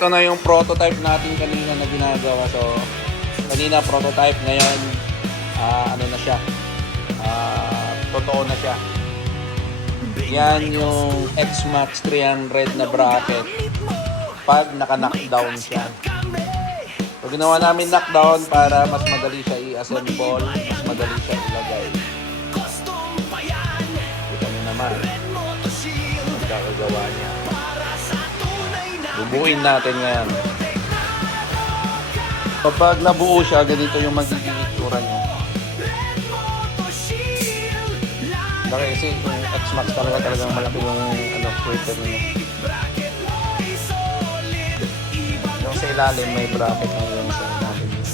ito na yung prototype natin kanina na ginagawa. So, kanina prototype, ngayon, ano na siya, totoo na siya. Yan yung X-Max 300 na bracket pag naka-knockdown siya. So, ginawa namin knockdown para mas madali siya i-assemble, mas madali siya ilagay. Kita nyo naman, magkakagawa niya. Bubuin natin ngayon. Kapag nabuo siya, ganito yung magiging itsura niya. Kasi yung X-Max talagang malaki yung filter niya. Yung sa ilalim may bracket hanggang sa ilalim niya.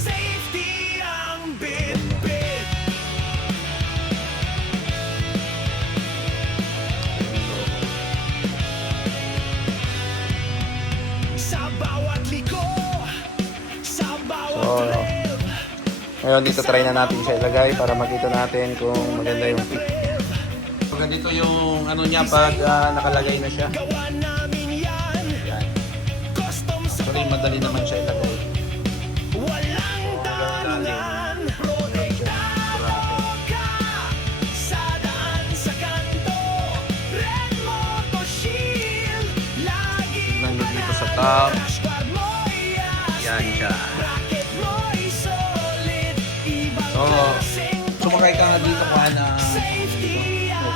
So, ngayon dito try na natin siya ilagay para makita natin kung maganda yung fit. So, ganito yung ano niya pag nakalagay na siya. Yan. Actually, madali naman siya ilagay. Tignan nyo dito sa top. Yan siya. So, sumakay ka nga dito kuha na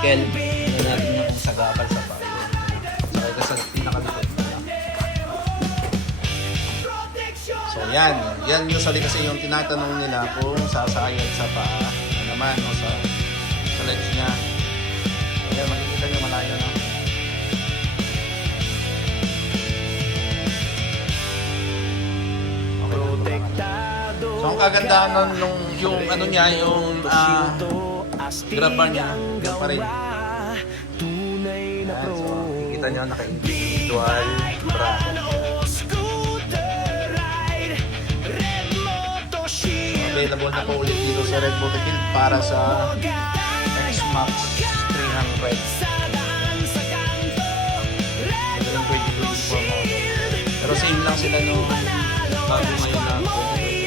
Kel. Tignan natin yung sagabal sa bayo. Sakay ka sa pinakalikod. So, yan. Yan nasali kasi yung tinatanong nila kung sasayad sa paa. Ano naman, o sa ledge niya. Ayan, makikita nyo malayo, no? So, ang kagandahan nun, yung ano niya, yung grab bar niya, yan pa rin. Yan, so, kikita nyo, naka-individual bracket. So, available na po ulit dito sa Red Motorfield para sa X-Max 300. Ito yung 2024 model. Pero same lang sila nung bago ngayon na 2024.